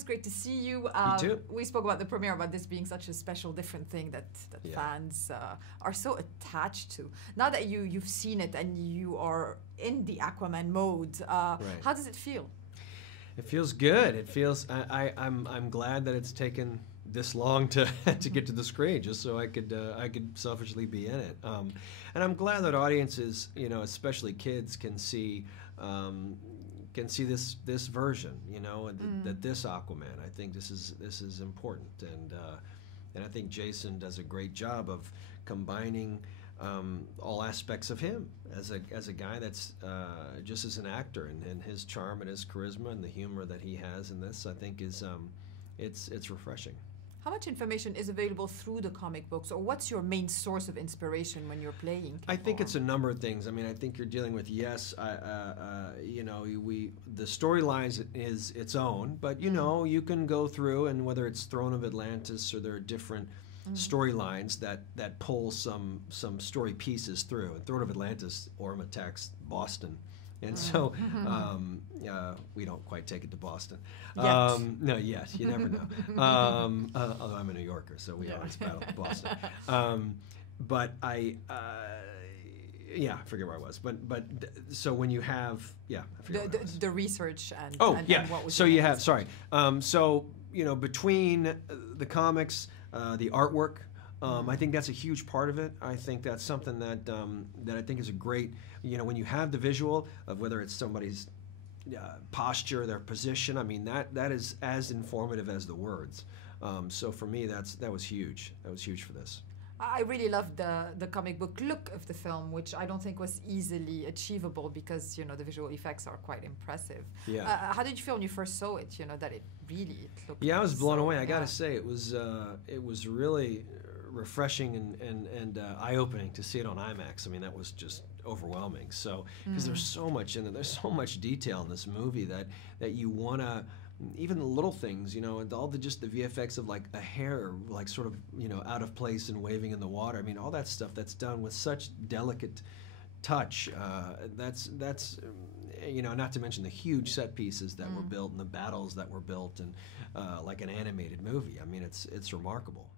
always great to see you. You too. We spoke about the premiere, about this being such a special, different thing that fans are so attached to. Now that you've seen it and you are in the Aquaman mode, how does it feel? It feels good. It feels. I'm glad that it's taken this long to get to the screen, just so I could selfishly be in it. And I'm glad that audiences, especially kids, can see this version, that this Aquaman. I think this is important, and I think Jason does a great job of combining all aspects of him as a guy that's just as an actor, and his charm and his charisma and the humor that he has in this, I think is it's refreshing. How much information is available through the comic books, or what's your main source of inspiration when you're playing? I think it's a number of things. I mean, I think you're dealing with, the storyline is its own, but you can go through, and whether it's Throne of Atlantis or there are different storylines that pull some story pieces through. And Throne of Atlantis, Orm attacks Boston. And so we don't quite take it to Boston. No, yet. You never know. Although I'm a New Yorker, so we always battle Boston. But I forget where I was. But so when you have, I forget where I was. The research and and what was so you have, sorry. Between the comics, the artwork, I think that's a huge part of it. I think that's something that I think is a great, when you have the visual of whether it's somebody's posture, their position. I mean, that is as informative as the words. So for me, that was huge. That was huge for this. I really loved the comic book look of the film, which I don't think was easily achievable because the visual effects are quite impressive. Yeah. How did you feel when you first saw it? That it looked. Yeah, I was blown away. I got to say, it was really refreshing and eye-opening to see it on IMAX. I mean, that was just overwhelming. So because there's so much in it, there's so much detail in this movie that you want to. Even the little things, and all the VFX of like a hair, like sort of out of place and waving in the water. I mean, all that stuff that's done with such delicate touch. That's not to mention the huge set pieces that were built and the battles that were built, and like an animated movie. I mean, it's remarkable.